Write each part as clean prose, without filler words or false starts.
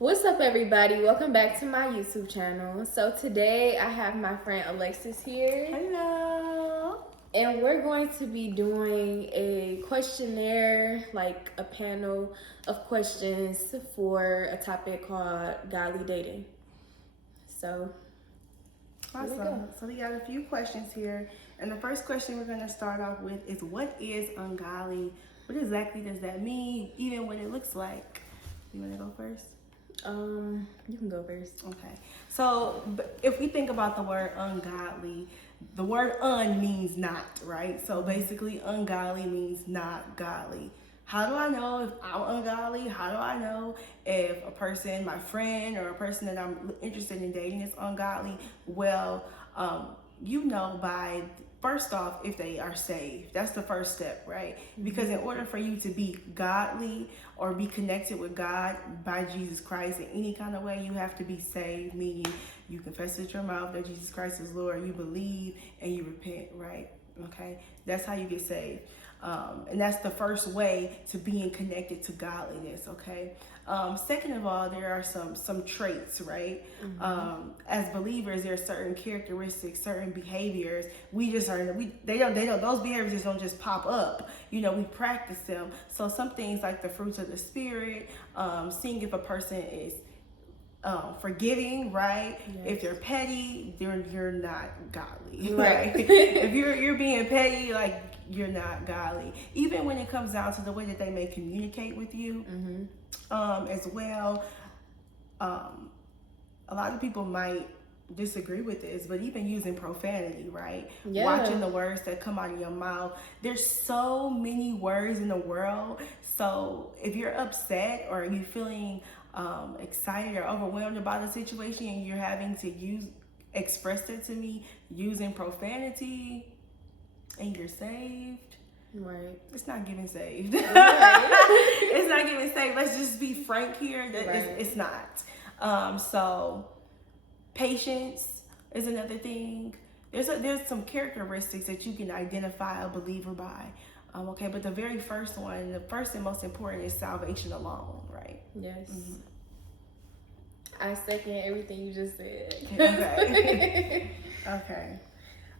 What's up, everybody? Welcome back to my YouTube channel. So today I have my friend Alexis here. Hello. And we're going to be doing a questionnaire, like a panel of questions for a topic called godly dating. So, Awesome. So we got a few questions here. And the first question we're going to start off with is, what is ungodly? What exactly does that mean, even what it looks like? You want to go first? You can go first. Okay. So if we think about the word ungodly, the word un means not, right? So basically ungodly means not godly. How do I know if I'm ungodly? How do I know if a person, my friend, or a person that I'm interested in dating is ungodly? Well, you know by, first off, if they are saved. That's the first step, right? Because in order for you to be godly or be connected with God by Jesus Christ in any kind of way, you have to be saved, meaning you confess with your mouth that Jesus Christ is Lord, you believe, and you repent, right? Okay, that's how you get saved. And that's the first way to being connected to godliness, okay? Second of all, there are some traits, right? As believers, there are certain characteristics, certain behaviors. They don't, those behaviors just don't just pop up. You know, we practice them. So some things like the fruits of the spirit, seeing if a person is forgiving, right? Yes. If they're petty, you're not godly, Right. If you're being petty, like, you're not godly. Even when it comes down to the way that they may communicate with you, as well. A lot of people might disagree with this, but even using profanity, right? Yeah. Watching the words that come out of your mouth. There's so many words in the world. So if you're upset or you feeling excited or overwhelmed about a situation and you're having to express it to me using profanity and you're saved, Right. it's not giving saved. Right. It's not giving saved. Let's just be frank here. That Right. it's not. So patience is another thing. There's some characteristics that you can identify a believer by. Okay, but the very first one, the first and most important, is salvation alone, right? Yes. I second everything you just said. Okay. Okay.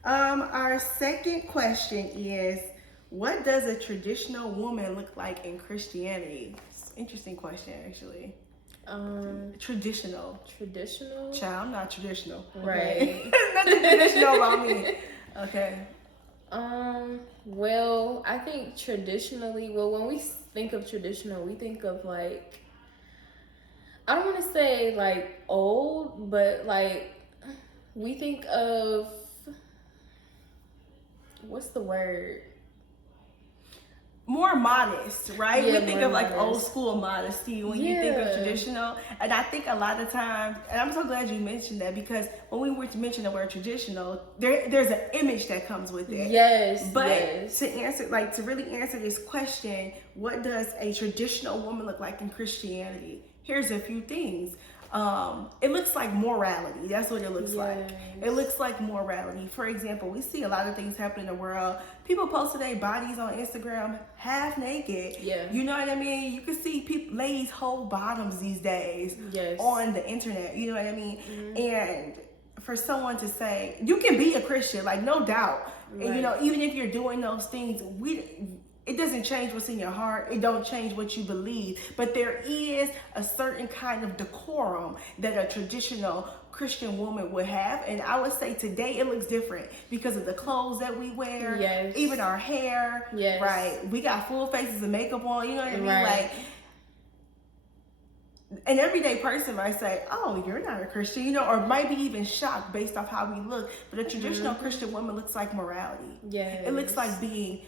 Our second question is, what does a traditional woman look like in Christianity? It's an interesting question, actually. Traditional. Traditional? Child, I'm not traditional. Right. Okay? Nothing traditional about me. Okay. Well, I think traditionally, when we think of traditional, we think of like, I don't want to say like old, but like we think of, what's the word? More modest, right? Yeah, we think more of like modest. old school modesty when you think of traditional. And I think a lot of times, and I'm so glad you mentioned that, because when we were to mention the word traditional, there's an image that comes with it. Yes. But yes. to really answer this question, what does a traditional woman look like in Christianity? Here's a few things. It looks like morality. That's what it looks like. It looks like morality. For example, we see a lot of things happen in the world. People posting their bodies on Instagram half naked. Yeah. You know what I mean? You can see ladies' whole bottoms these days on the internet. You know what I mean? And for someone to say, you can be a Christian, like, no doubt. Right. And, you know, even if you're doing those things, it doesn't change what's in your heart. It don't change what you believe. But there is a certain kind of decorum that a traditional Christian woman would have. And I would say today it looks different because of the clothes that we wear, even our hair, right? We got full faces of makeup on, you know what I mean? Right. Like, an everyday person might say, oh, you're not a Christian, you know, or might be even shocked based off how we look. But a traditional Christian woman looks like morality. Yes. It looks like being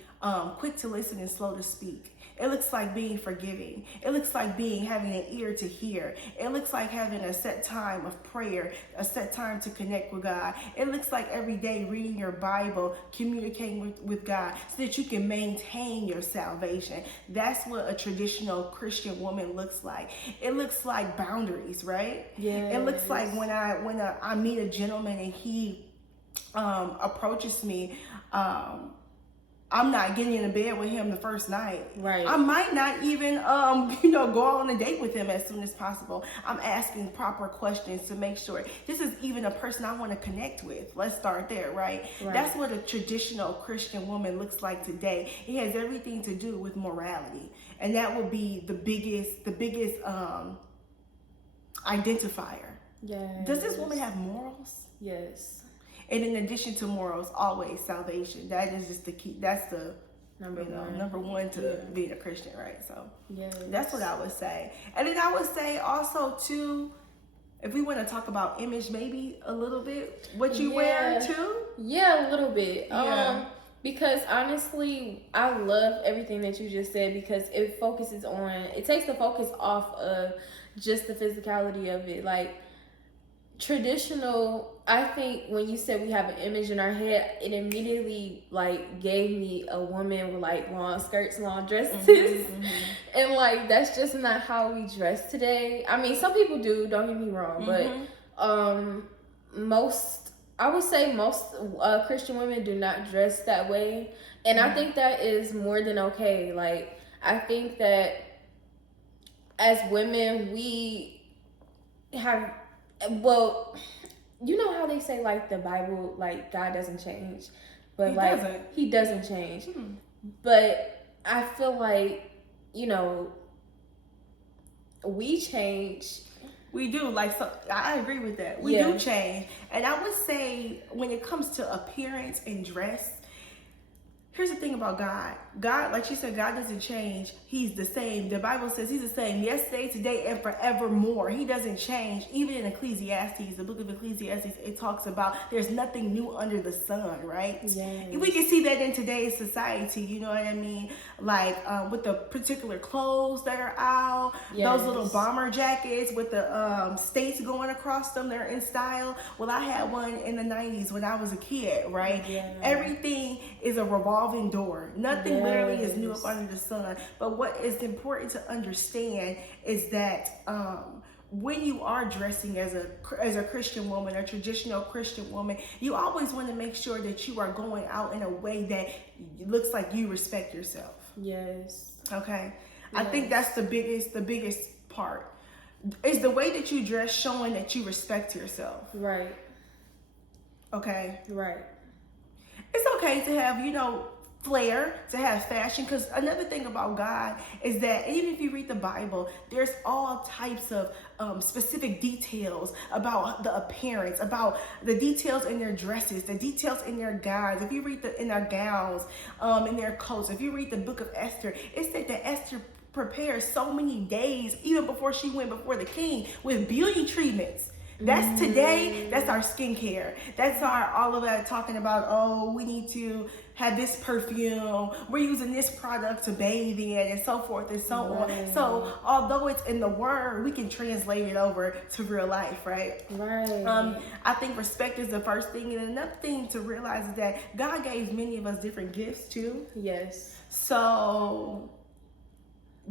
quick to listen and slow to speak. It looks like being forgiving. It looks like having an ear to hear. It looks like having a set time of prayer, a set time to connect with God. It looks like every day reading your Bible, communicating with God so that you can maintain your salvation. That's what a traditional Christian woman looks like. It looks like boundaries, right? Yes. It looks like when I meet a gentleman and he approaches me, I'm not getting in the bed with him the first night. Right. I might not even, go on a date with him as soon as possible. I'm asking proper questions to make sure this is even a person I want to connect with. Let's start there, right? That's what a traditional Christian woman looks like today. It has everything to do with morality, and that will be the biggest identifier. Yes. Does this woman have morals? Yes. And in addition to morals, always salvation. That is just the key. That's the number one to being a Christian, right? So that's what I would say. And then I would say also too, if we want to talk about image, maybe a little bit, what you wear too. Yeah, a little bit. Yeah. Because honestly, I love everything that you just said, because it takes the focus off of just the physicality of it. Like, traditional, I think when you said we have an image in our head, it immediately like gave me a woman with like long skirts, long dresses. And like, that's just not how we dress today. I mean, some people do, don't get me wrong, but I would say most Christian women do not dress that way. And I think that is more than okay. Like, I think that as women, we have, well, you know how they say like the Bible, like God doesn't change, but he doesn't change. But I feel like, we change. We do, like, so I agree with that. We do change. And I would say when it comes to appearance and dress, here's the thing about God. God, like she said, God doesn't change. He's the same. The Bible says he's the same yesterday, today, and forevermore. He doesn't change. Even in Ecclesiastes, the book of Ecclesiastes, it talks about there's nothing new under the sun, right? Yes. We can see that in today's society, you know what I mean? Like with the particular clothes that are out, those little bomber jackets with the states going across them, they're in style. Well, I had one in the 90s when I was a kid, right? Yeah. Everything is a revolving door. Nothing literally is new up under the sun. But what is important to understand is that when you are dressing as a Christian woman, a traditional Christian woman, you always want to make sure that you are going out in a way that looks like you respect yourself. Yes. Okay. Yes. I think that's the biggest part. Is the way that you dress showing that you respect yourself. Right. Okay. Right. It's okay to have, flair, to have fashion, because another thing about God is that even if you read the Bible, there's all types of specific details about the appearance, about the details in their dresses, the details in their gowns. If you read in their gowns, in their coats, if you read the book of Esther, it said that Esther prepared so many days, even before she went before the king, with beauty treatments. That's today, that's our skincare. That's all of that talking about, we need to have this perfume, we're using this product to bathe in, and so forth and so on. So although it's in the word, we can translate it over to real life, right? Right. I think respect is the first thing. And another thing to realize is that God gave many of us different gifts too. Yes. So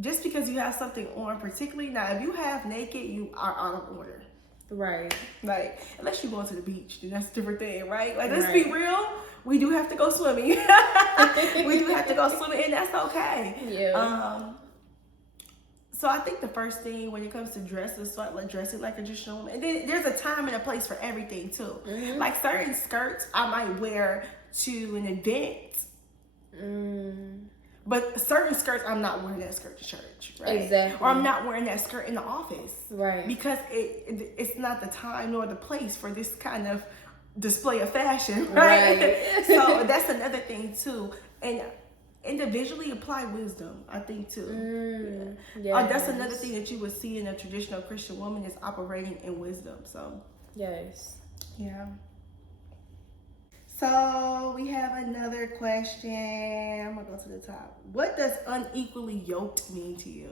just because you have something on, particularly now, if you have naked, you are out of order. Right. Like, unless you're going to the beach, then that's a different thing, right? Like, let's be real. We do have to go swimming. We do have to go swimming, and that's okay. Yeah. So I think the first thing when it comes to dresses, start like dressing like a traditional woman. And then there's a time and a place for everything too. Like certain skirts I might wear to an event. But certain skirts, I'm not wearing that skirt to church, right? Exactly. Or I'm not wearing that skirt in the office. Right. Because it's not the time nor the place for this kind of display of fashion, right? So that's another thing too. And individually apply wisdom, I think too. That's another thing that you would see in a traditional Christian woman is operating in wisdom. So yes. Yeah. So we have another question. I'm gonna go to the top. What does unequally yoked mean to you?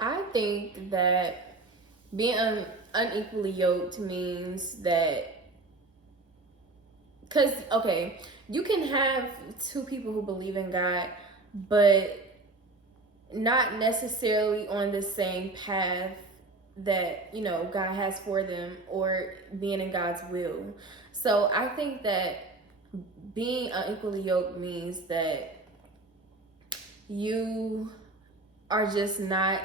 I think that being unequally yoked means that, because, okay, you can have two people who believe in God, but not necessarily on the same path that, you know, God has for them, or being in God's will. So I think that being unequally yoked means that you are just not,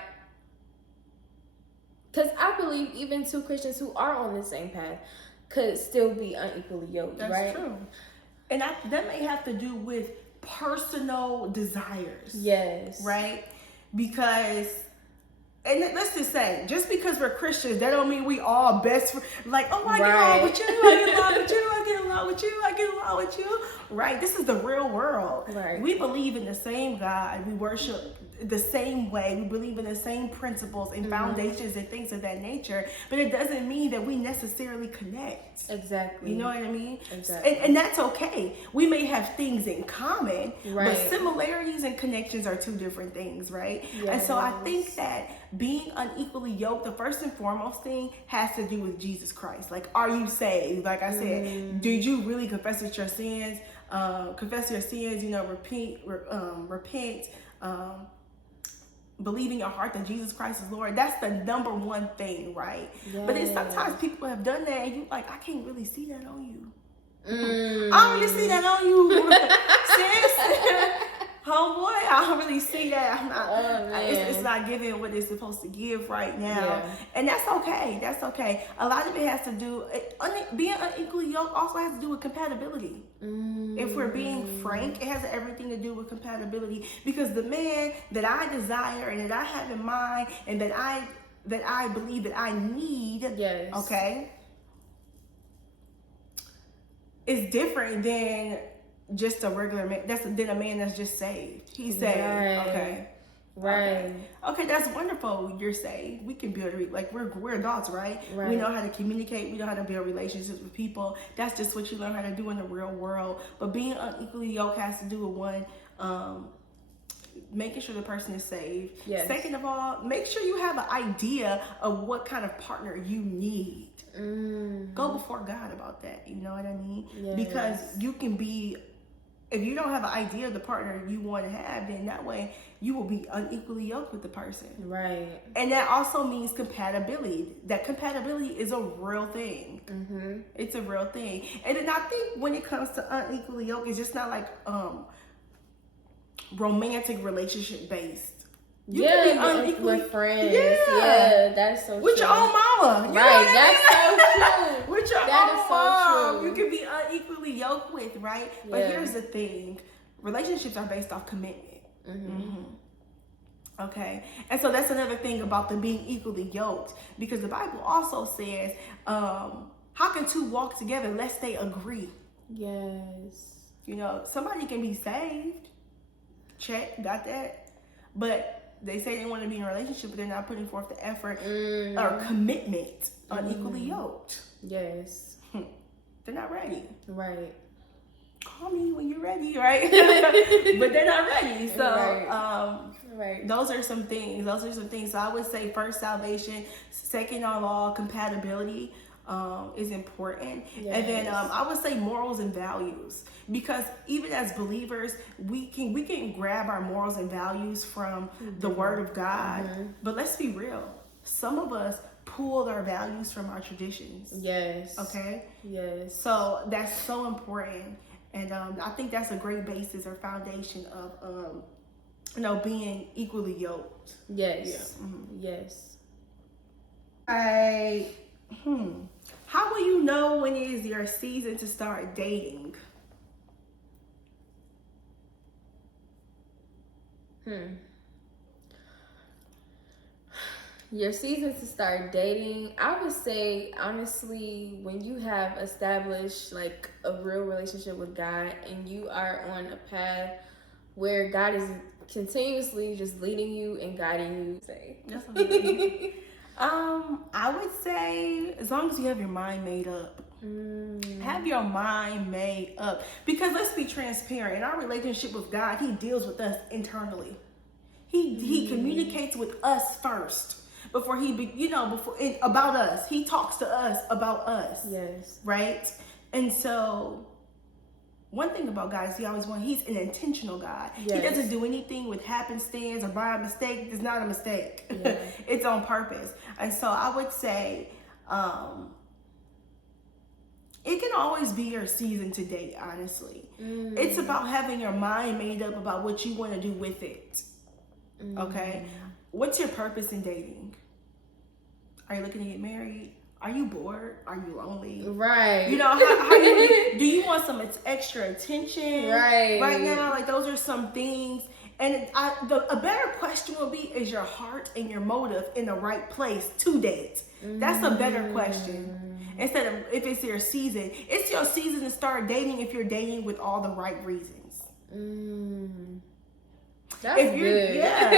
because I believe even two Christians who are on the same path could still be unequally yoked. That's right? true. And that may have to do with personal desires. Yes. Right? Because, and let's just say, just because we're Christians, that don't mean we all best friends. Like, oh, I get along with you, I get along with you, I get along with you, I get along with you. Right? This is the real world. Right. We believe in the same God. We worship the same way. We believe in the same principles and foundations and things of that nature. But it doesn't mean that we necessarily connect. Exactly. You know what I mean? Exactly. And that's okay. We may have things in common, right. but similarities and connections are two different things, right? Yes. And so I think that being unequally yoked, the first and foremost thing has to do with Jesus Christ. Like, are you saved? Like I said, did you really confess your sins? Confess your sins, you know, repent, believe in your heart that Jesus Christ is Lord. That's the number one thing, right? Yes. But then sometimes people have done that and you like, I can't really see that on you. I don't really see that on you, sis. Homeboy, I don't really see that. I'm not, it's not giving what it's supposed to give right now. Yeah. And that's okay. That's okay. A lot of it has to do, being unequally yoked also has to do with compatibility. If we're being frank, it has everything to do with compatibility. Because the man that I desire and that I have in mind and that I believe that I need, yes. okay, is different than just a regular man. Than a man that's just saved. He's saved. Right. Okay. Right. Okay, that's wonderful. You're saved. We can build we're adults, right? We know how to communicate. We know how to build relationships with people. That's just what you learn how to do in the real world. But being unequally yoked has to do with one, making sure the person is saved. Yes. Second of all, make sure you have an idea of what kind of partner you need. Go before God about that. You know what I mean? Yes. Because you can be, if you don't have an idea of the partner you want to have, then that way you will be unequally yoked with the person. Right. And that also means compatibility. That compatibility is a real thing. It's a real thing. And then I think when it comes to unequally yoked, it's just not like romantic relationship based. You can be unequally with friends. Yeah, that's so true. With your own mama. Right, that's so true. With your own mom. You can be unequally yoked with, right? Yeah. But here's the thing. Relationships are based off commitment. Okay? And so that's another thing about them being equally yoked. Because the Bible also says, how can two walk together lest they agree? Yes. You know, somebody can be saved. Check, got that. But they say they want to be in a relationship, but they're not putting forth the effort or commitment unequally yoked. Yes. They're not ready. Right. Call me when you're ready, right? But they're not ready. So right. Those are some things. So I would say first, salvation. Second of all, compatibility is important. Yes. And then I would say morals and values. Because even as believers, we can grab our morals and values from the Word of God. But let's be real. Some of us pulled our values from our traditions. Yes. Okay? Yes. So that's so important. And I think that's a great basis or foundation of, being equally yoked. Yes. Yeah. Yes. How will you know when it is your season to start dating? Your season to start dating, I would say, honestly, when you have established like a real relationship with God and you are on a path where God is continuously just leading you and guiding you. Say. That's what I mean. I would say as long as you have your mind made up. Have your mind made up. Because let's be transparent. In our relationship with God, He deals with us internally. He communicates with us first before about us. He talks to us about us. Yes. Right? And so one thing about God is he's an intentional God. Yes. He doesn't do anything with happenstance or by mistake. It's not a mistake. Yeah. It's on purpose. And so I would say, it can always be your season to date, honestly. It's about having your mind made up about what you want to do with it. Okay? What's your purpose in dating? Are you looking to get married? Are you bored? Are you lonely? Right. You know, how do you want some extra attention right now? Like, those are some things. And a better question will be, is your heart and your motive in the right place to date? That's a better question. Instead of if it's your season. It's your season to start dating if you're dating with all the right reasons. That's good. Yeah.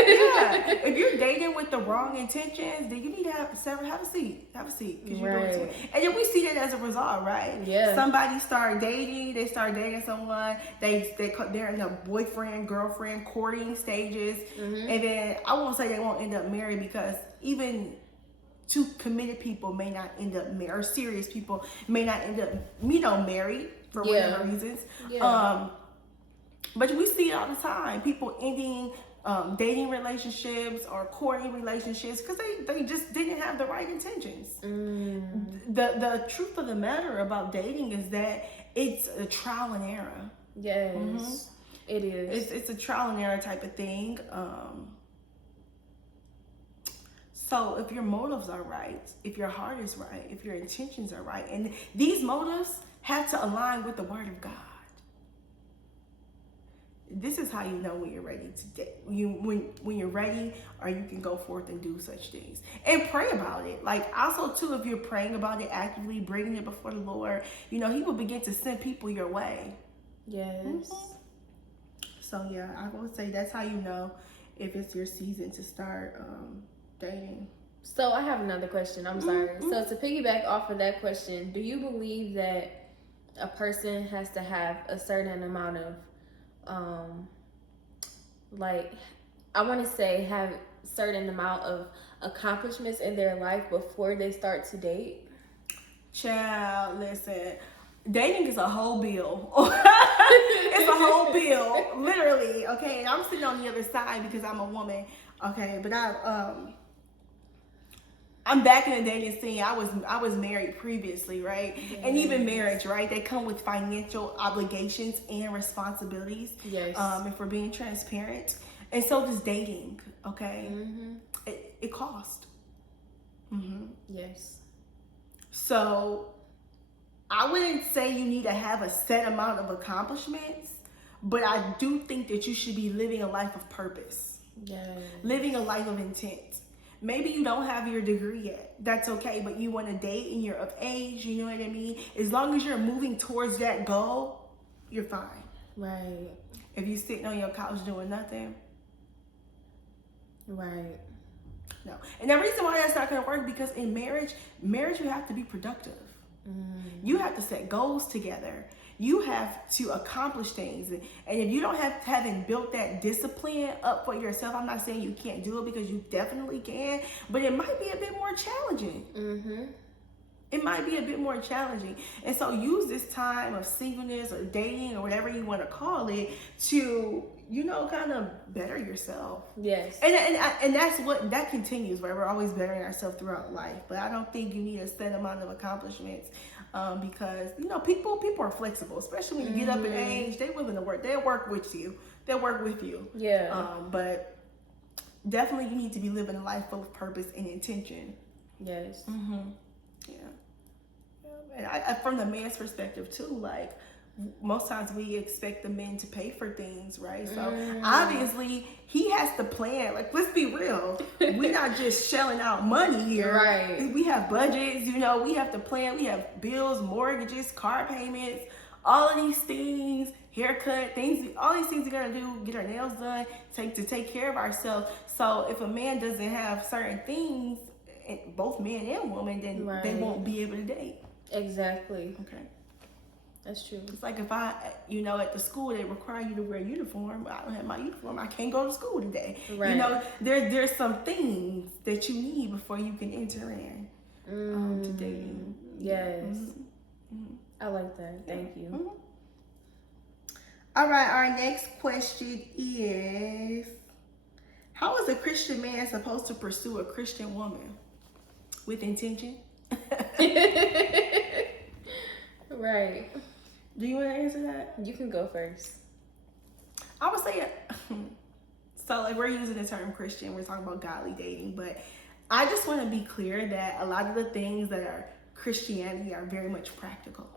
If you're dating with the wrong intentions, then you need to have a seat. Have a seat. Because you're doing too. And then we see that as a result, right? Yeah. Somebody they start dating someone, they're in the boyfriend, girlfriend, courting stages. And then I won't say they won't end up married, because even two committed people may not end up married, or serious people may not end up, married for whatever reasons. But we see it all the time. People ending dating relationships or courting relationships because they just didn't have the right intentions. The truth of the matter about dating is that it's a trial and error. Yes, it is. It's a trial and error type of thing. So if your motives are right, if your heart is right, if your intentions are right, and these motives have to align with the Word of God. This is how you know when you're ready to date. When you're ready, or you can go forth and do such things. And pray about it. Like, also too, if you're praying about it actively, bringing it before the Lord, He will begin to send people your way. Yes. So yeah, I would say that's how you know if it's your season to start dating. So I have another question. I'm sorry. So to piggyback off of that question, do you believe that a person has to have a certain amount of I want to say have certain amount of accomplishments in their life before they start to date? Child, listen, dating is a whole bill. It's a whole bill, literally. Okay, and I'm sitting on the other side because I'm a woman. Okay, but I'm back in the dating scene. I was married previously, right? Yes. And even marriage, right? They come with financial obligations and responsibilities. Yes. If we're being transparent. And so does dating, okay? It costs. Yes. So I wouldn't say you need to have a set amount of accomplishments, but I do think that you should be living a life of purpose. Yes. Living a life of intent. Maybe you don't have your degree yet. That's okay, but you want to date and you're of age, you know what I mean? As long as you're moving towards that goal, you're fine. Right. If you're sitting on your couch doing nothing. Right. No. And the reason why that's not going to work, because in marriage you have to be productive. You have to set goals together. You have to accomplish things. And if you don't haven't built that discipline up for yourself, I'm not saying you can't do it, because you definitely can, but it might be a bit more challenging. It might be a bit more challenging. And so use this time of singleness or dating or whatever you want to call it to, kind of better yourself. Yes. And that's that continues, right? We're always bettering ourselves throughout life. But I don't think you need a set amount of accomplishments. Because people are flexible, especially when you get up in age. They're willing to work. They'll work with you. Yeah. But definitely, you need to be living a life full of purpose and intention. Yes. Yeah. And I, from the man's perspective too, like, most times we expect the men to pay for things, right? So obviously he has to plan. Like, let's be real. We're not just shelling out money here. Right. We have budgets, we have to plan. We have bills, mortgages, car payments, all of these things, haircut, things, all these things we gotta do, get our nails done, to take care of ourselves. So if a man doesn't have certain things, both men and women, then they won't be able to date. Exactly. Okay. That's true. It's like if I, at the school they require you to wear a uniform, but I don't have my uniform, I can't go to school today. Right. There's some things that you need before you can enter in to dating. Yes. I like that. Thank you. All right, our next question is, how is a Christian man supposed to pursue a Christian woman? With intention? Right. Do you want to answer that? You can go first. I would say, so like we're using the term Christian, we're talking about godly dating, but I just want to be clear that a lot of the things that are Christianity are very much practical.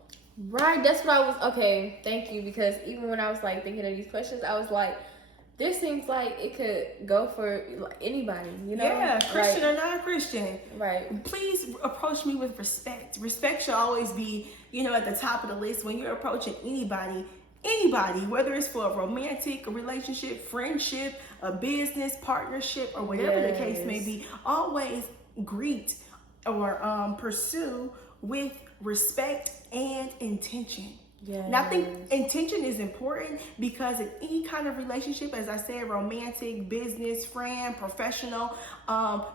Right, that's what I was, okay, thank you, because even when I was like thinking of these questions, I was like, this seems like it could go for anybody, you know? Yeah, Christian like, or non-Christian. Right. Please approach me with respect. Respect should always be, at the top of the list when you're approaching anybody, whether it's for a romantic relationship, friendship, a business partnership, or whatever the case may be. Always greet or pursue with respect and intention. Yes. And I think intention is important because in any kind of relationship, as I said, romantic, business, friend, professional,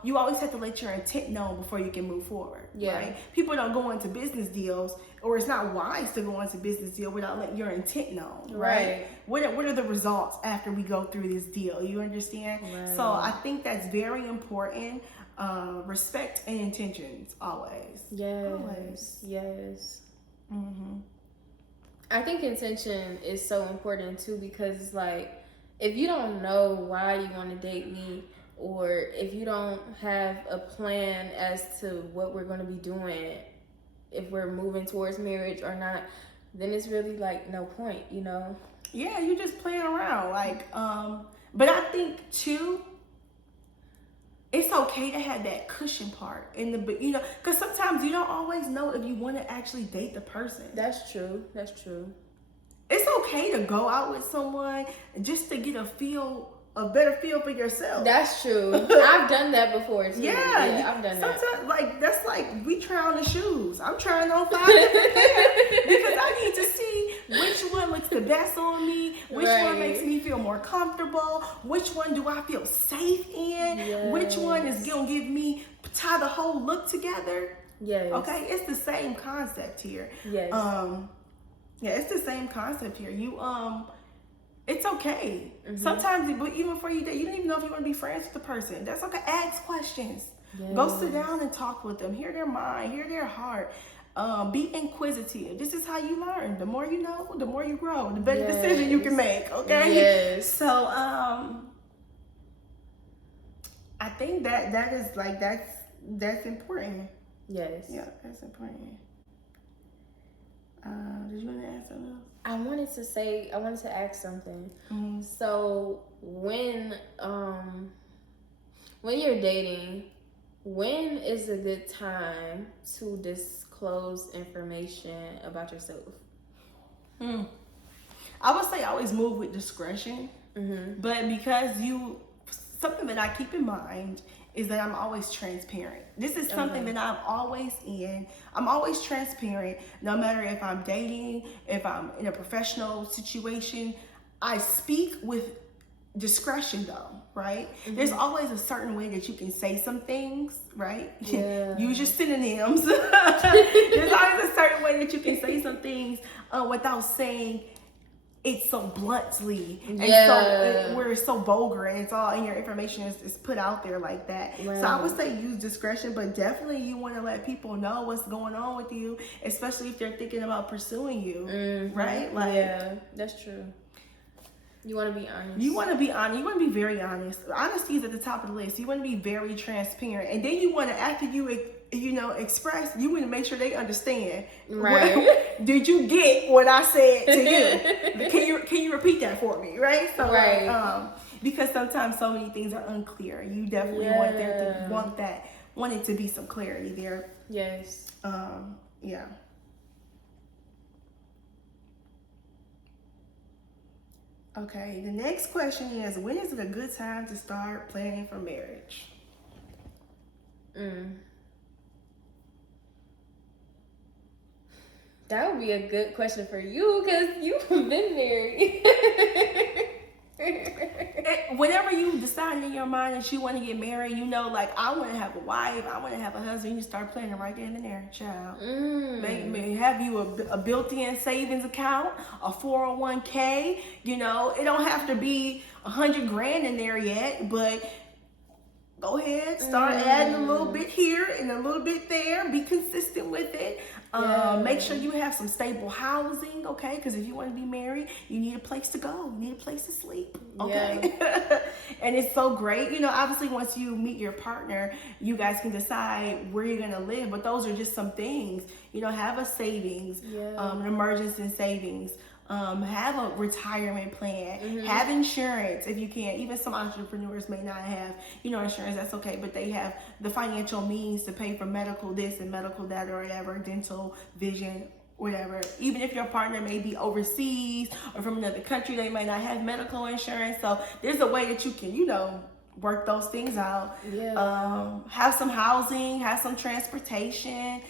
you always have to let your intent known before you can move forward. Yeah. Right? People don't go into business deals, or it's not wise to go into business deal without letting your intent known. Right? What are the results after we go through this deal? You understand? Right. So I think that's very important. Respect and intentions always. Yes. Always. Yes. Mm-hmm. I think intention is so important too, because it's like, if you don't know why you want to date me, or if you don't have a plan as to what we're going to be doing, if we're moving towards marriage or not, then it's really like no point, you know? Yeah, you're just playing around. But I think too, it's okay to have that cushion part in the, because sometimes you don't always know if you want to actually date the person. That's true. It's okay to go out with someone just to get a better feel for yourself. That's true. I've done that before too. Yeah, I've done sometimes, that. that's like we try on the shoes. I'm trying on 5 different pairs because I need to see which one looks the best on me, which one makes me feel more comfortable, which one do I feel safe in, which one is gonna give me tie the whole look together. Yes. Okay, it's the same concept here. Yes. Yeah, it's the same concept here. It's okay. Mm-hmm. Sometimes, but even for you, you don't even know if you want to be friends with the person. That's okay. Ask questions. Yes. Go sit down and talk with them. Hear their mind. Hear their heart. Be inquisitive. This is how you learn. The more you know, the more you grow. The better decision you can make. Okay. Yes. So, I think that is like that's important. Yes. Yeah, that's important. Did you want to ask something else? I wanted to ask something. Mm-hmm. So when you're dating, when is a good time to disclose information about yourself? I would say always move with discretion. Mm-hmm. But because something that I keep in mind is that I'm always transparent. This is something that I'm always in. I'm always transparent, no matter if I'm dating, if I'm in a professional situation. I speak with discretion though, right? Mm-hmm. There's always a certain way that you can say some things, right? Yeah. Use your synonyms. There's always a certain way that you can say some things without saying it's so bluntly and where it's so vulgar and it's all in your information is put out there like that. Right. So I would say use discretion, but definitely you want to let people know what's going on with you, especially if they're thinking about pursuing you. Mm-hmm. Right? Like, yeah, that's true. You want to be honest. You want to be honest. You want to be very honest. Honesty is at the top of the list. You want to be very transparent, and then you want to, after you express, you want to make sure they understand. Right? Did you get what I said to you? Can you repeat that for me? Right? So right. Because sometimes so many things are unclear. You definitely want it to be some clarity there. Yes. Yeah. Okay, the next question is, when is it a good time to start planning for marriage? That would be a good question for you because you've been married. whenever you decide in your mind that you want to get married, you know, like, I want to have a wife, I want to have a husband, you start planning right then and there, child. Have you a built-in savings account, a 401k, you know, it don't have to be $100,000 in there yet, but go ahead, start adding a little bit here and a little bit there. Be consistent with it. Make sure you have some stable housing, okay? Because if you want to be married, you need a place to go. You need a place to sleep, okay? Yeah. And it's so great. You know, obviously, once you meet your partner, you guys can decide where you're going to live. But those are just some things. You know, have a savings, an emergency savings. Have a retirement plan, have insurance if you can. Even some entrepreneurs may not have, you know, insurance, that's okay, but they have the financial means to pay for medical this and medical that or whatever, dental, vision, whatever. Even if your partner may be overseas or from another country, they may not have medical insurance. So there's a way that you can, you know, work those things out. Have some housing, have some transportation.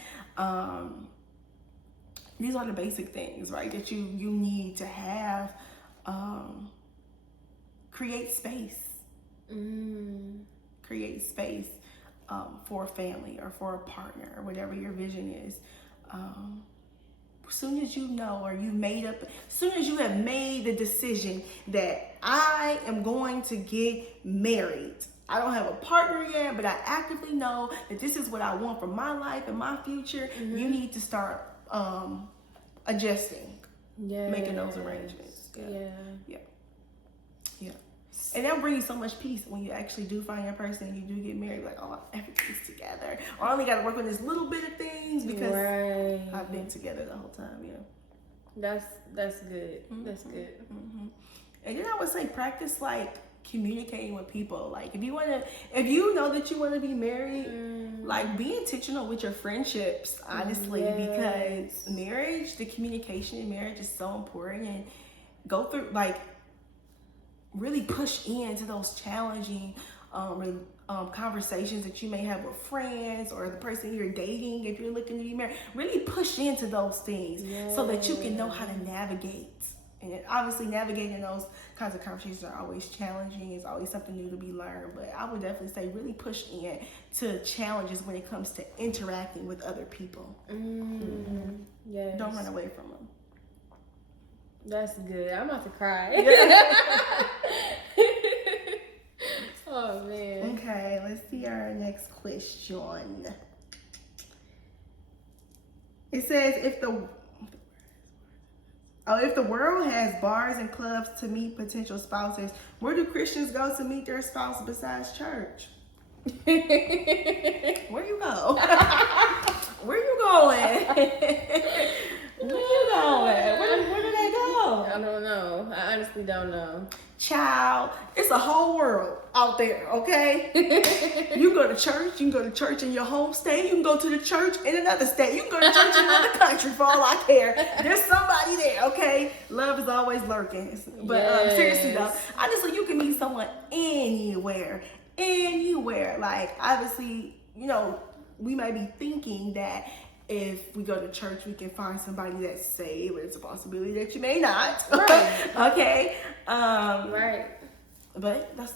These are the basic things, right, that you need to have. Create space. Create space for a family or for a partner or whatever your vision is. As soon as you know, or as soon as you have made the decision that I am going to get married, I don't have a partner yet, but I actively know that this is what I want for my life and my future, you need to start adjusting, making those arrangements. And that'll bring you so much peace when you actually do find your person and you do get married. Like, oh, everything's together. Or I only got to work on this little bit of things because I've been together the whole time. That's good. That's good. And then I would say practice like communicating with people. Like if you know that you want to be married, like be intentional with your friendships, honestly, because marriage, the communication in marriage is so important. And go through, like, really push into those challenging conversations that you may have with friends or the person you're dating. If you're looking to be married, really push into those things so that you can know how to navigate. And obviously navigating those kinds of conversations are always challenging. It's always something new to be learned. But I would definitely say really push in to challenges when it comes to interacting with other people. Yes. Don't run away from them. That's good. I'm about to cry. Oh, man. Okay, let's see our next question. It says, if the world has bars and clubs to meet potential spouses, where do Christians go to meet their spouse besides church? Where you go? Where you going? Where you going? Where do they go? I don't know. I honestly don't know. Child, it's a whole world out there, okay? You go to church, you can go to church in your home state, you can go to the church in another state, you can go to church in another country for all I care. There's somebody there, okay? Love is always lurking. But seriously though, honestly, you can meet someone anywhere. Like, obviously, you know, we might be thinking that if we go to church, we can find somebody that's saved, but it's a possibility that you may not. Right. Okay. Right. But that's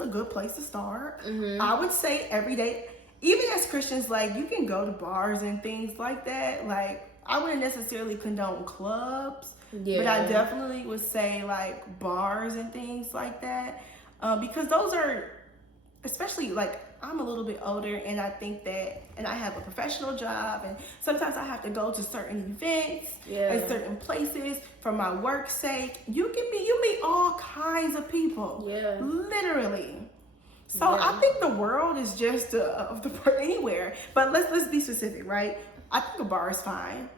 a good place to start. I would say every day, even as Christians, like, you can go to bars and things like that. Like, I wouldn't necessarily condone clubs, but I definitely would say like bars and things like that, because those are, especially like, I'm a little bit older and I think that, and I have a professional job and sometimes I have to go to certain events and certain places for my work's sake. You meet all kinds of people. Literally. So I think the world is just anywhere. But let's be specific, right? I think a bar is fine.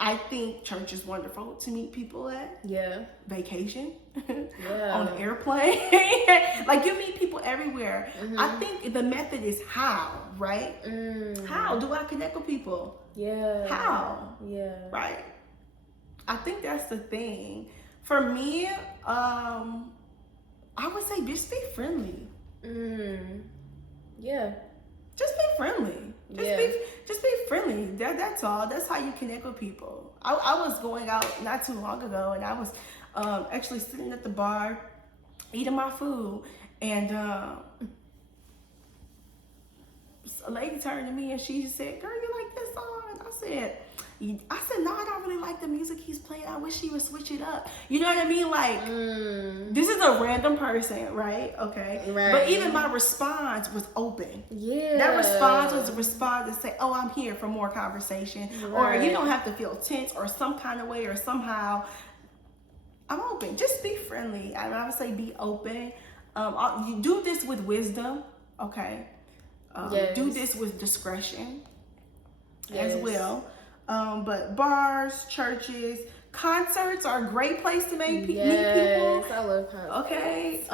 I think church is wonderful to meet people at. Vacation. On an airplane. Like, you meet people everywhere. I think the method is how, right? How do I connect with people? How? Right? I think that's the thing. For me, I would say just be friendly. Just be friendly. Just be friendly. That's all. That's how you connect with people. I was going out not too long ago, and I was actually sitting at the bar, eating my food, and a lady turned to me and she just said, "Girl, you like this song?" And I said, "No, I don't really like the music he's playing. I wish he would switch it up." You know what I mean? Like, this is a random person, right? Okay. Right. But even my response was open. Yeah. That response was a response to say, "Oh, I'm here for more conversation." Right. Or you don't have to feel tense or some kind of way or somehow. I'm open. Just be friendly. I would say be open. You do this with wisdom, okay? Yes. Do this with discretion as well. But bars, churches, concerts are a great place to meet people. Yes, I love concerts. Okay.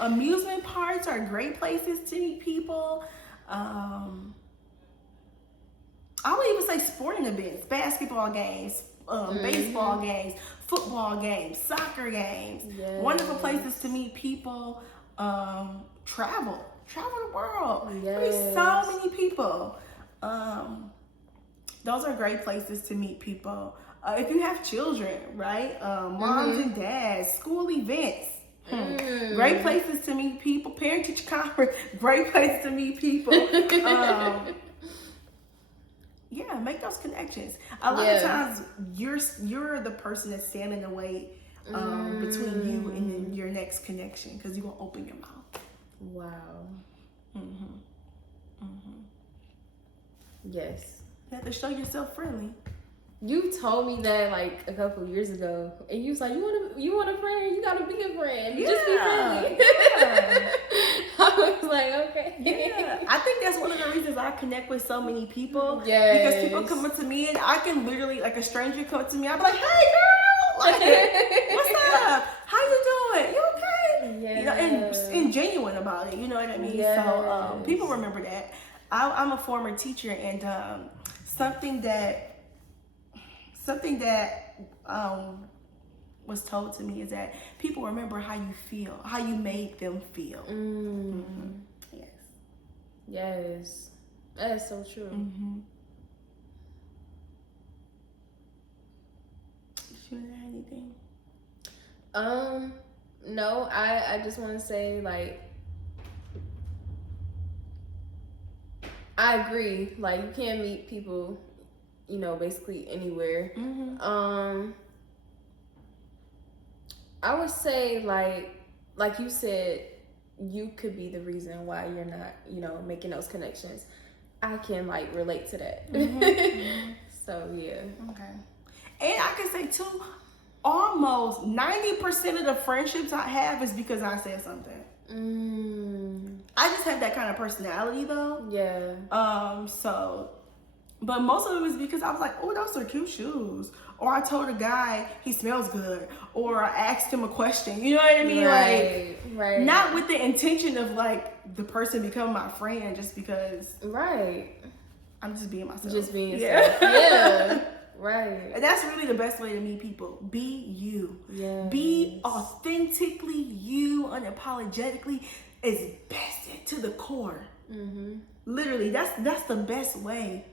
Amusement parks are great places to meet people. I would even say sporting events, basketball games, baseball games, football games, soccer games. Yes. Wonderful places to meet people. Travel the world. Yes. Meet so many people. Those are great places to meet people. If you have children, right? Moms and dads, school events. Great places to meet people. Parent-teacher conference, great place to meet people. Yeah, make those connections. A lot of times, you're the person that's standing in the way between you and then your next connection because you're gonna open your mouth. Wow. Yes. You have to show yourself friendly. You told me that like a couple years ago, and you was like, "You want a friend? You gotta be a friend. Just be friendly." Yeah. I was like, "Okay." Yeah, I think that's one of the reasons I connect with so many people. Yes. Because people come up to me and I can literally, like a stranger come up to me, I'll be like, "Hey, girl, like, what's up? How you doing? You okay?" Yes. You know, and genuine about it. You know what I mean? Yes. So people remember that. I'm a former teacher, and something that was told to me is that people remember how you feel, how you made them feel. Yes. Yes. That is so true. Did you add anything? No, I just want to say, like, I agree. Like, you can't meet people, you know, basically anywhere. I would say, like you said, you could be the reason why you're not, you know, making those connections. I can, like, relate to that. So, yeah. Okay. And I can say, too, almost 90% of the friendships I have is because I said something. I just have that kind of personality, though. Yeah. But most of it was because I was like, "Oh, those are cute shoes." Or I told a guy he smells good. Or I asked him a question. You know what I mean? Right. Not with the intention of, like, the person becoming my friend just because. Right. I'm just being myself. Just being yourself. Yeah. Right. And that's really the best way to meet people. Be you. Yeah. Be authentically you, unapologetically, as best to the core. Literally, that's the best way.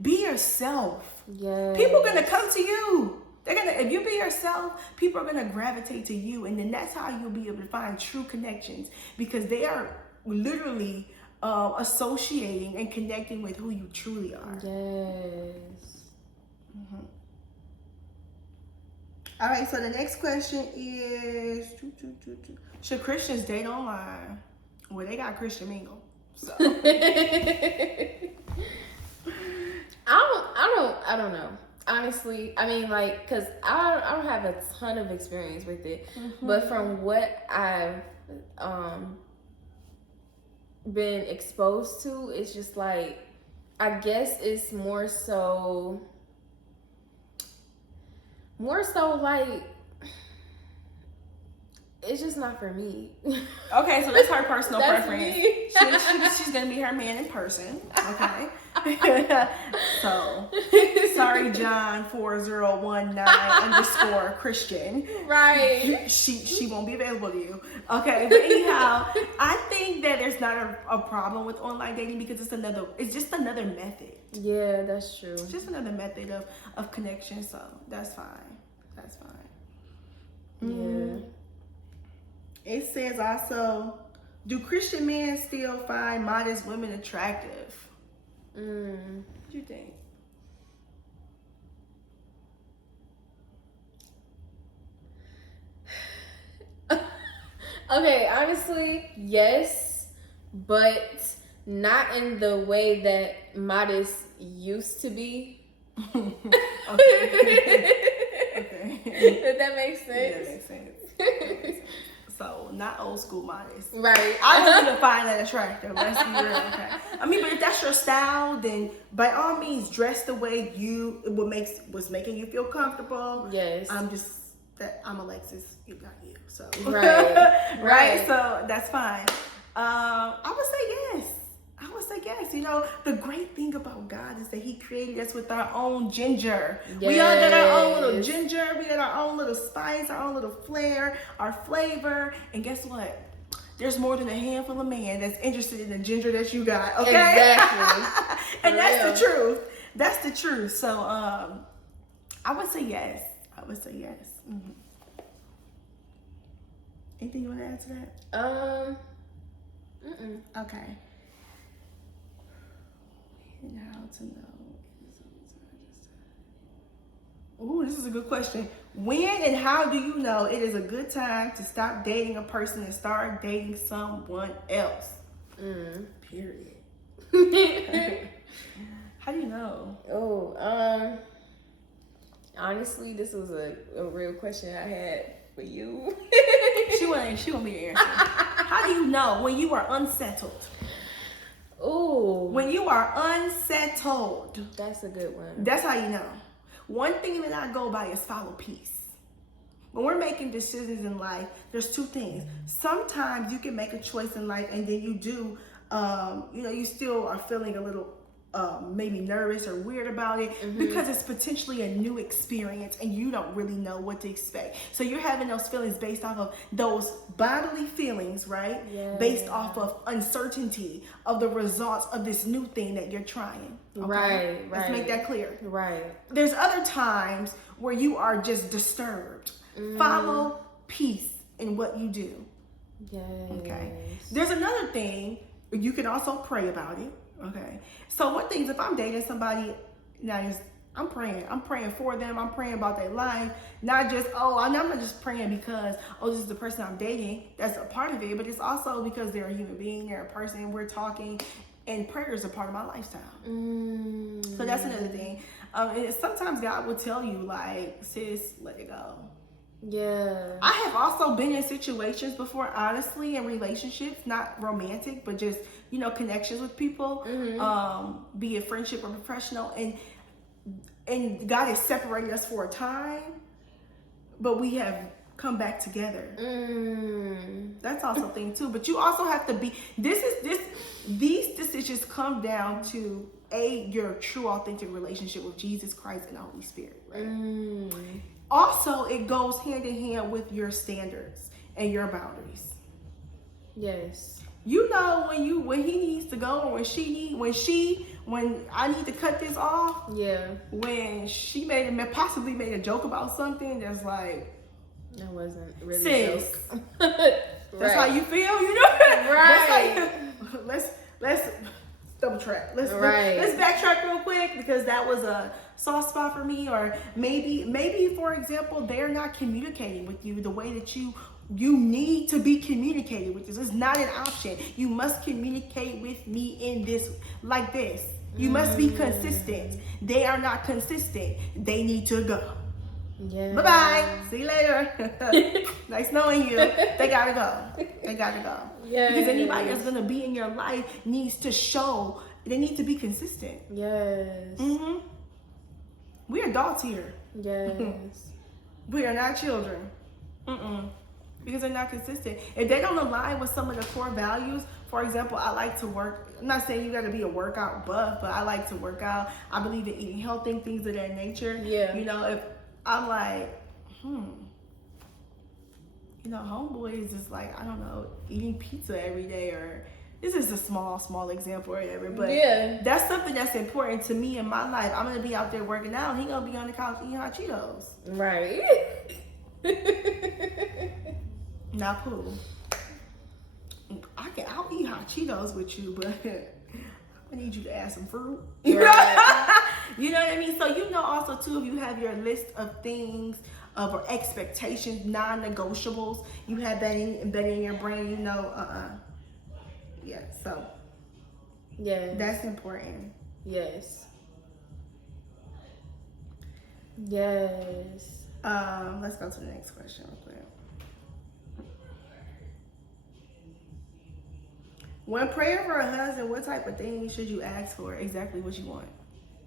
Be yourself. Yeah. People are gonna come to you. If you be yourself, people are gonna gravitate to you, and then that's how you'll be able to find true connections because they are literally associating and connecting with who you truly are. Yes. All right, so the next question is, should Christians date online? Well, they got Christian Mingle. So. I don't know. Honestly, I mean, like, cause I don't have a ton of experience with it, but from what I've been exposed to, it's just like, I guess it's more so like, it's just not for me. Okay, so that's her personal That's preference. me. She's gonna be her man in person. Okay. So sorry, John 4019_Christian. Right. She won't be available to you. Okay, but anyhow, I think that there's not a problem with online dating because it's just another method. Yeah, that's true. It's just another method of connection, so that's fine. That's fine. Yeah. It says also, do Christian men still find modest women attractive? What do you think? Okay, honestly, yes, but not in the way that modest used to be. Okay. If that makes sense. Yeah, that makes sense. So, not old school modest. Right. I don't even find that attractive. Let's be real, okay? I mean, but if that's your style, then by all means, dress the way was making you feel comfortable. Yes. I'm Alexis. You got you. So right. right. So that's fine. I would say yes. I would say yes. You know, the great thing about God is that He created us with our own ginger. Yes. We all got our own little ginger. We got our own little spice, our own little flair, our flavor. And guess what? There's more than a handful of men that's interested in the ginger that you got. Okay. Exactly. And that's the truth. That's the truth. So I would say yes. I would say yes. Mm-hmm. Anything you want to add to that? Okay. And how to know. Ooh, this is a good question. When and how do you know it is a good time to stop dating a person and start dating someone else? Period. How do you know? Oh, honestly, this was a real question I had for you. She won't be the answer. How do you know when you are unsettled? Ooh. When you are unsettled. That's a good one. That's how you know. One thing that I go by is follow peace. When we're making decisions in life, there's two things. Sometimes you can make a choice in life and then you do, you still are feeling a little maybe nervous or weird about it because it's potentially a new experience and you don't really know what to expect. So you're having those feelings based off of those bodily feelings, right? Yeah. Based off of uncertainty of the results of this new thing that you're trying. Okay? Right. Let's make that clear. Right. There's other times where you are just disturbed. Follow peace in what you do. Yes. Okay. There's another thing. You can also pray about it. Okay. So one thing is, if I'm dating somebody, I'm praying. I'm praying for them. I'm praying about their life. Not just, I'm not just praying because, this is the person I'm dating. That's a part of it. But it's also because they're a human being. They're a person. We're talking. And prayer is a part of my lifestyle. So that's another thing. And sometimes God will tell you, like, sis, let it go. Yeah. I have also been in situations before, honestly, in relationships, not romantic, but just, connections with people, be it friendship or professional. And God has separated us for a time, but we have come back together. That's also a thing too. But you also have to be, these decisions come down to your true authentic relationship with Jesus Christ and the Holy Spirit, right? Also, it goes hand in hand with your standards and your boundaries. Yes. When he needs to go, or when I need to cut this off. Yeah. When she possibly made a joke about something that's like, that wasn't really sis, a joke. That's how you feel, Right. Let's double track. Let's backtrack real quick because that was a soft spot for me. Or maybe for example, they're not communicating with you the way that you need to be communicated with this. It's not an option. You must communicate with me in this like this. You must be consistent. They are not consistent. They need to go. Yeah. Bye-bye. See you later. Nice knowing you. They gotta go. Yeah. Because anybody that's gonna be in your life needs to show. They need to be consistent. Yes. We're adults here. Yes. We are not children. Because they're not consistent. If they don't align with some of the core values, for example, I like to work. I'm not saying you got to be a workout buff, but I like to work out. I believe in eating healthy, things of that nature. Yeah. If I'm like, homeboy is just like, I don't know, eating pizza every day, or this is a small example or whatever, but that's something that's important to me in my life. I'm going to be out there working out. He going to be on the couch eating hot Cheetos. Right. Now, Pooh, I'll eat hot Cheetos with you, but I need you to add some fruit. Right. You know what I mean? So you know also too, if you have your list of things or expectations, non-negotiables, you have that embedded in your brain, you know, yeah, so Yeah. that's important. Yes. Yes. Let's go to the next question real quick. When praying for a husband, what type of things should you ask for? Exactly what you want.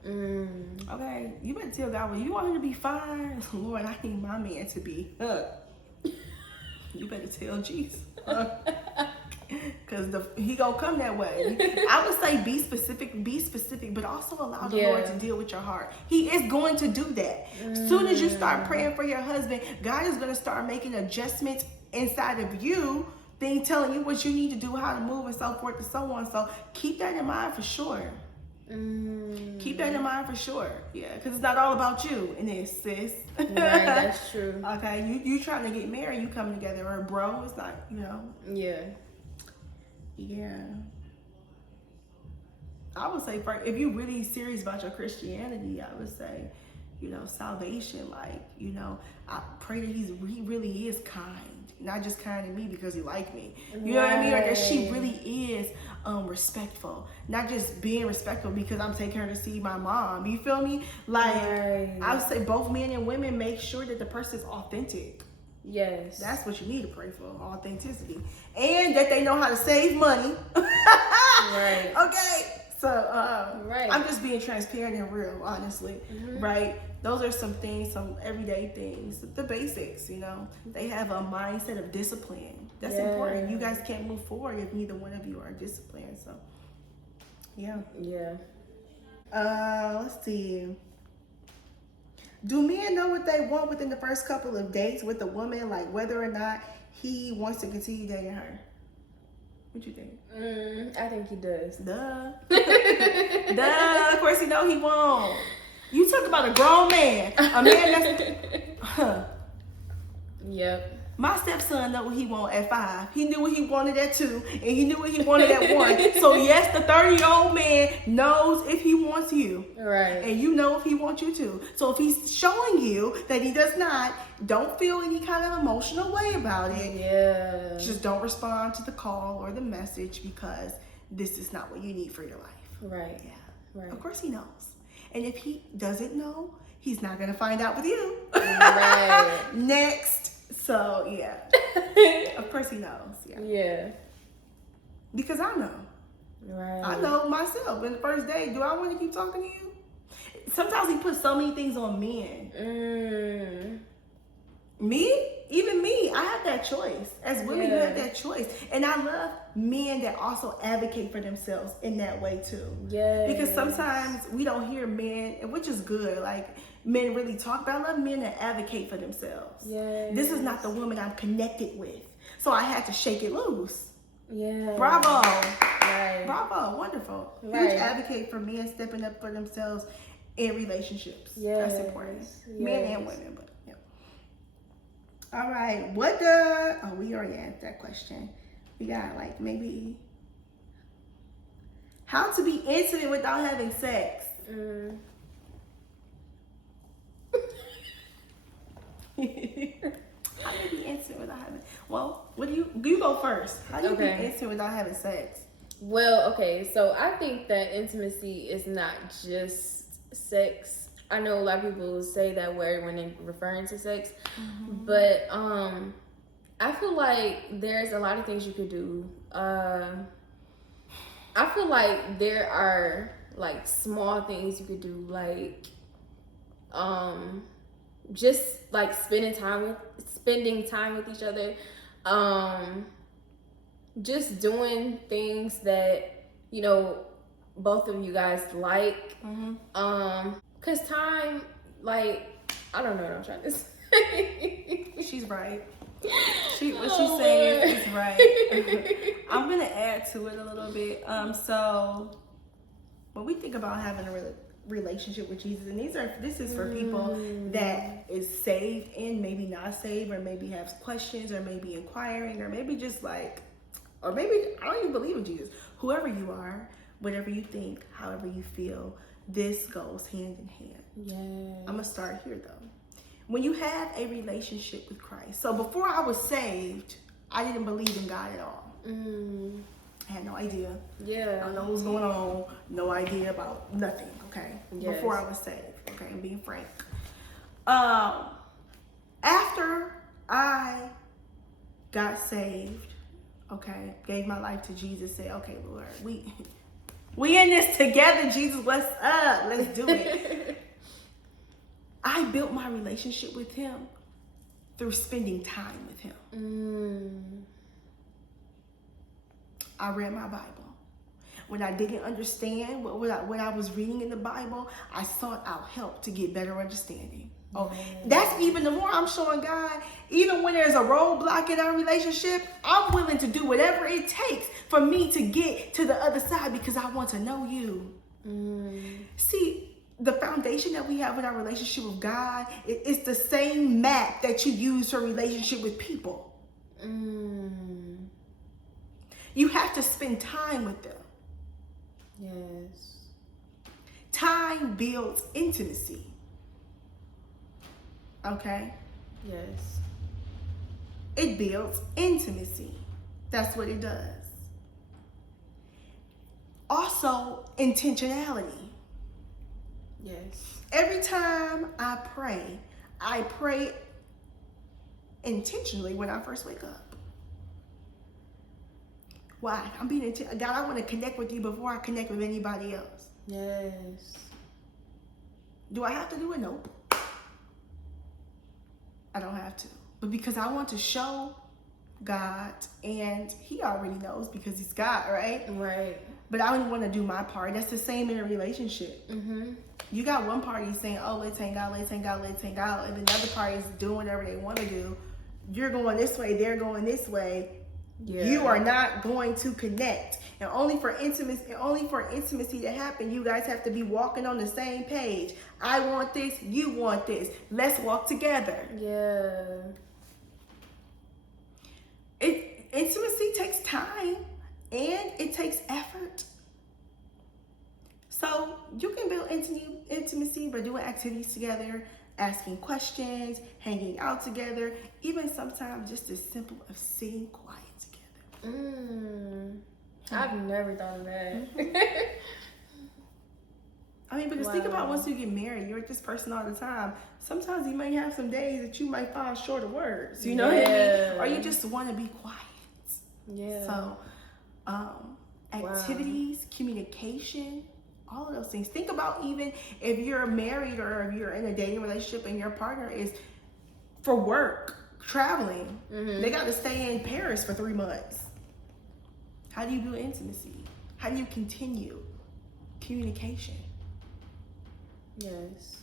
Okay, you better tell God, well, you want him to be fine? Lord, I need my man to be. You better tell Jesus. Because he gonna come that way. I would say be specific, but also allow the Lord to deal with your heart. He is going to do that. As soon as you start praying for your husband, God is going to start making adjustments inside of you, then telling you what you need to do, how to move, and so forth and so on. So keep that in mind for sure. Keep that in mind for sure. Yeah, because it's not all about you in this, sis. Right, that's true. Okay, you trying to get married, you coming together, or bro, it's not, you know. Yeah. Yeah. I would say, if you're really serious about your Christianity, I would say, you know, salvation. Like, you know, I pray that he really is kind, not just kind to me because he like me. You know what I mean? Or that she really is respectful, not just being respectful because I'm taking her to see my mom. You feel me? Like, I would say both men and women make sure that the person's authentic. Yes. That's what you need to pray for, authenticity. And that they know how to save money. Right. Okay. So, right. I'm just being transparent and real, honestly. Right? Those are some things, some everyday things, the basics, you know. They have a mindset of discipline. That's important. You guys can't move forward if neither one of you are disciplined. So, yeah. Yeah. Let's see. Do men know what they want within the first couple of dates with a woman, like whether or not he wants to continue dating her? What you think? I think he does. Duh. Duh. Of course he know he won't. You talk about a grown man. A man that's... Yep. My stepson know what he wanted at 5. He knew what he wanted at 2. And he knew what he wanted at 1. So yes, the 30-year-old man knows if he wants you. Right. And you know if he wants you to. So if he's showing you that he does not, don't feel any kind of emotional way about it. Yeah. Just don't respond to the call or the message because this is not what you need for your life. Right. Yeah. Right. Of course he knows. And if he doesn't know, he's not going to find out with you. Right. Next. So, yeah. Of course he knows. Yeah. Yeah. Because I know. Right. I know myself. In the first day, do I want to keep talking to you? Sometimes he puts so many things on men. Me? Even me. I have that choice. As women, you have that choice. And I love men that also advocate for themselves in that way too. Yeah. Because sometimes we don't hear men, which is good, like men really talk, but I love men that advocate for themselves. Yeah. This is not the woman I'm connected with. So I had to shake it loose. Yeah. Bravo. Right. Bravo. Wonderful. Right. Huge advocate for men stepping up for themselves in relationships. Yes. That's important. Yes. Men and women, but yeah. All right. We already asked that question. We got like maybe how to be intimate without having sex. How do you be intimate without having? Well, what do you go first? How do you be intimate without having sex? Well, okay, so I think that intimacy is not just sex. I know a lot of people say that word when they're referring to sex, but I feel like there's a lot of things you could do. I feel like there are like small things you could do, like just like spending time with each other, just doing things that, you know, both of you guys like. Cause time, like, I don't know what I'm trying to say. She's right. What she's saying is right. I'm gonna add to it a little bit. So when we think about having relationship with Jesus, and this is for people that is saved and maybe not saved, or maybe have questions, or maybe inquiring, or maybe just like, or maybe I don't even believe in Jesus. Whoever you are, whatever you think, however you feel, this goes hand in hand. Yes. I'm gonna start here though. When you have a relationship with Christ, so before I was saved, I didn't believe in God at all. I had no idea. Yeah. I don't know what was going on. No idea about nothing. Okay. Yes. Before I was saved. Okay, I'm being frank. After I got saved, okay, gave my life to Jesus, said, okay, Lord, we in this together, Jesus, what's up? Let's do it. I built my relationship with him through spending time with him. I read my Bible. When I didn't understand what I was reading in the Bible, I sought out help to get better understanding. Oh, that's even the more I'm showing God, even when there's a roadblock in our relationship, I'm willing to do whatever it takes for me to get to the other side because I want to know you. See, the foundation that we have in our relationship with God is the same map that you use for relationship with people. You have to spend time with them. Yes. Time builds intimacy. Okay? Yes. It builds intimacy. That's what it does. Also, intentionality. Yes. Every time I pray intentionally when I first wake up. Why? I'm being intentional. God, I want to connect with you before I connect with anybody else. Yes. Do I have to do it? Nope. I don't have to. But because I want to show God, and he already knows because he's God, right? Right. But I only want to do my part. That's the same in a relationship. You got one party saying, oh, let's hang out, let's hang out, let's hang out. And the other party is doing whatever they want to do. You're going this way, they're going this way. Yeah. You are not going to connect. And only for intimacy to happen, you guys have to be walking on the same page. I want this, you want this. Let's walk together. Yeah. Intimacy takes time and it takes effort. So you can build intimacy by doing activities together, asking questions, hanging out together, even sometimes just as simple as sitting quiet together. I've never thought of that. I mean, because think about once you get married, you're with this person all the time. Sometimes you might have some days that you might fall short of words, you know what I mean? Or you just want to be quiet. Yeah. So, activities, communication, all of those things. Think about even if you're married or if you're in a dating relationship and your partner is for work, traveling. They got to stay in Paris for 3 months. How do you build intimacy? How do you continue communication? Yes.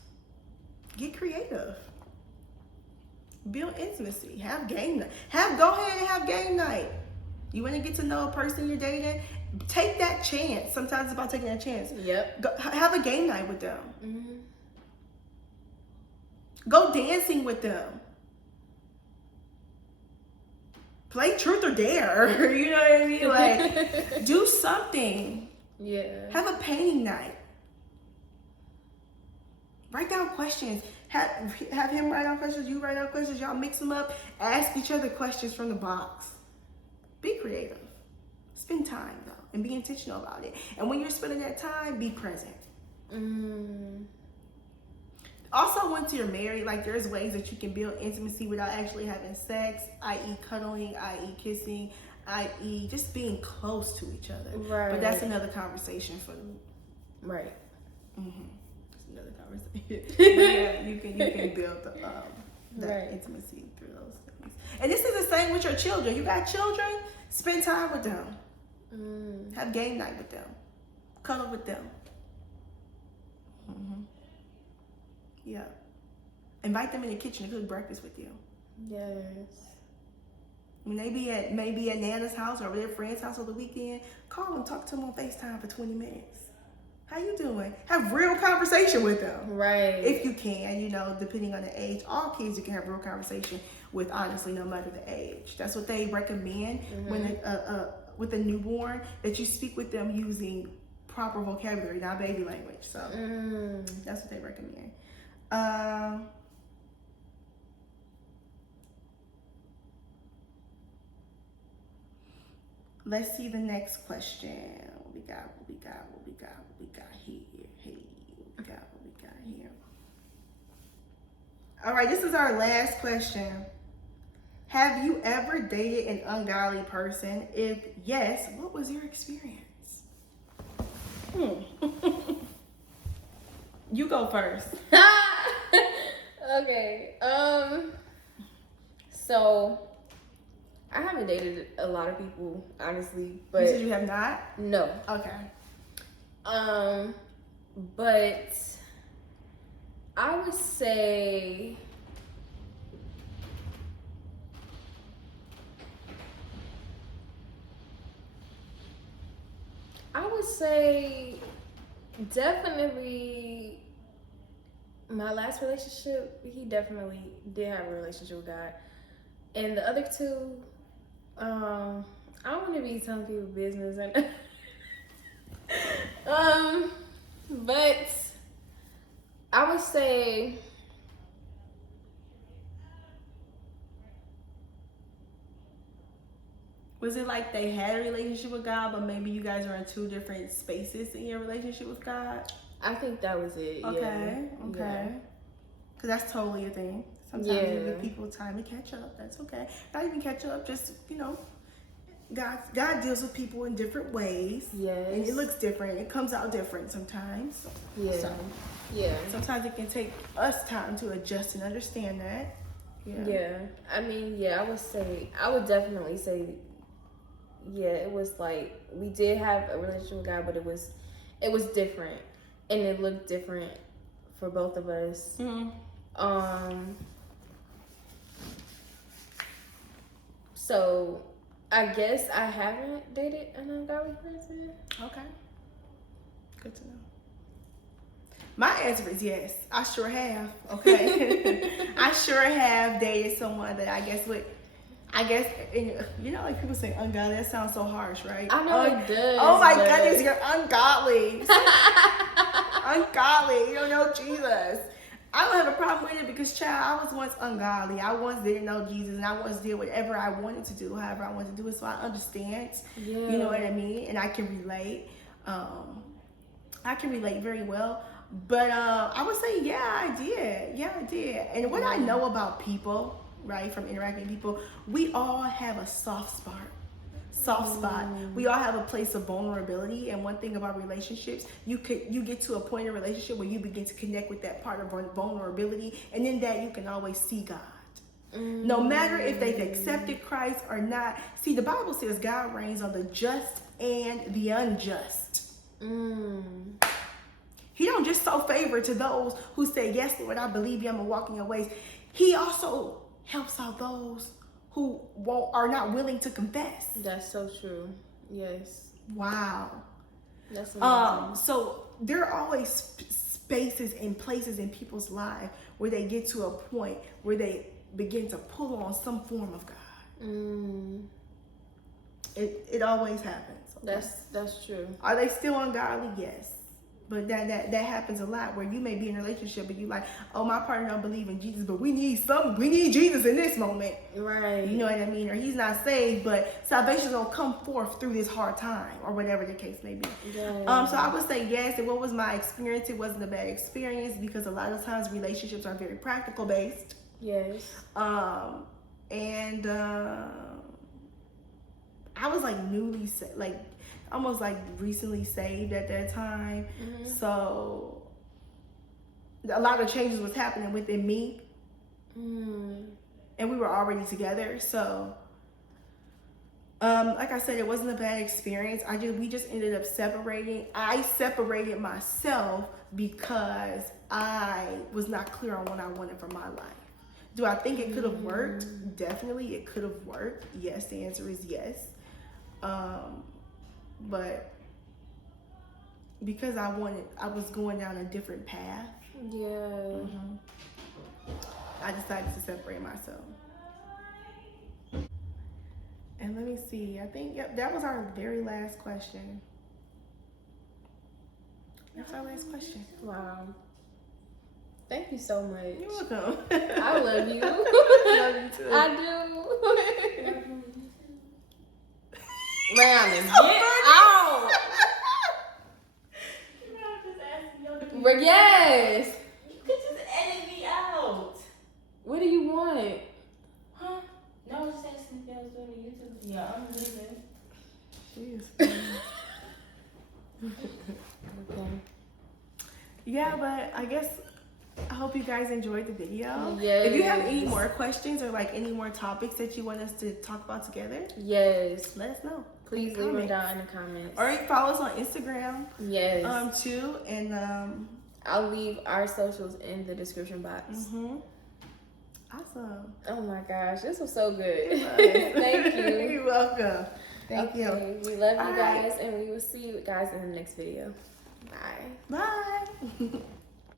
Get creative. Build intimacy. Have game night. Go ahead and have game night. You want to get to know a person you're dating? Take that chance. Sometimes it's about taking that chance. Yep. Have a game night with them. Go dancing with them. Play truth or dare. You know what I mean? Like, do something. Yeah. Have a painting night. Write down questions. Have him write down questions. You write down questions. Y'all mix them up. Ask each other questions from the box. Be creative. Spend time though, and be intentional about it. And when you're spending that time, be present. Also, once you're married, like there's ways that you can build intimacy without actually having sex, i.e. cuddling, i.e. kissing, i.e. just being close to each other. Right. But that's another conversation for Right. That's another conversation. But yeah, you can build that intimacy through those things. And this is the same with your children. You got children, spend time with them. Have game night with them. Cuddle with them. Yeah. Invite them in the kitchen to cook breakfast with you. Yes. When they be at Nana's house or their friend's house over the weekend, call them, talk to them on FaceTime for 20 minutes. How you doing? Have real conversation with them. Right. If you can, you know, depending on the age. All kids you can have real conversation with, honestly, no matter the age. That's what they recommend when with a newborn, that you speak with them using proper vocabulary, not baby language. So that's what they recommend. Let's see the next question. What we got here. Hey, what we got here. All right, this is our last question. Have you ever dated an ungodly person? If yes, what was your experience? You go first. Okay. So I haven't dated a lot of people, honestly, but You said you have not? no. Okay. But I would say definitely my last relationship, he definitely did have a relationship with God. And the other two, I don't want to be telling people business and but I would say Was it like they had a relationship with God, but maybe you guys are in two different spaces in your relationship with God? I think that was it. Okay. Yeah. Because that's totally a thing. Sometimes you give people time to catch up. That's okay. Not even catch up, just, you know, God deals with people in different ways. Yes. And it looks different. It comes out different sometimes. Yeah. So, sometimes it can take us time to adjust and understand that. Yeah. I mean, I would definitely say, it was like, we did have a relationship with God, but it was different. And it looked different for both of us. So I guess I haven't dated an ungodly person. Okay. Good to know. My answer is yes. I sure have. Okay. I sure have dated someone that I guess, you know, like people say ungodly, that sounds so harsh, right? I know it does. Oh my goodness, you're ungodly. Ungodly. You don't know Jesus. I don't have a problem with it because, child, I was once ungodly. I once didn't know Jesus, and I once did whatever I wanted to do, however I wanted to do it. So I understand. Yeah. You know what I mean? And I can relate. I can relate very well. But I would say, yeah, I did. Yeah, I did. And what I know about people, right, from interacting with people, we all have a soft spot. We all have a place of vulnerability, and one thing about relationships, you get to a point in a relationship where you begin to connect with that part of vulnerability, and in that you can always see God. No matter if they've accepted Christ or not. See, the Bible says God reigns on the just and the unjust. He don't just show favor to those who say, yes, Lord, I believe you, I'm gonna walk in your ways. He also helps out those who are not willing to confess. That's so true. Yes. Wow. That's amazing. So there are always spaces and places in people's lives where they get to a point where they begin to pull on some form of God. It always happens. Okay? That's true. Are they still ungodly? Yes. But that happens a lot where you may be in a relationship and you like, oh, my partner don't believe in Jesus, but we need Jesus in this moment. Right. You know what I mean? Or he's not saved, but salvation's gonna come forth through this hard time, or whatever the case may be. Yeah. So I would say yes. And what was my experience? It wasn't a bad experience because a lot of times relationships are very practical based. Yes. And I was like almost like recently saved at that time. So a lot of changes was happening within me. And we were already together. So like I said, it wasn't a bad experience. We just ended up separating. I separated myself because I was not clear on what I wanted for my life. Do I think it could have worked? Definitely it could have worked. Yes, the answer is yes. But because I was going down a different path. Yeah. I decided to separate myself. And let me see. I think that was our very last question. That's our last question. Wow. Thank you so much. You're welcome. I love you. Love you too. I do. Man, get out. But yes. You could just edit me out. What do you want? Huh? No, I was just asking if y'all was doing a YouTube. Yeah, I'm leaving. She is funny. Okay. Yeah, but I guess I hope you guys enjoyed the video. Yes. If you have any more questions or like any more topics that you want us to talk about together, Yes. let us know. Please leave them down in the comments. Or follow us on Instagram. Yes. Too, and I'll leave our socials in the description box. Awesome. Oh my gosh, this was so good. Thank you. You're welcome. Thank you. We love you All guys, right. and we will see you guys in the next video. Bye. Bye.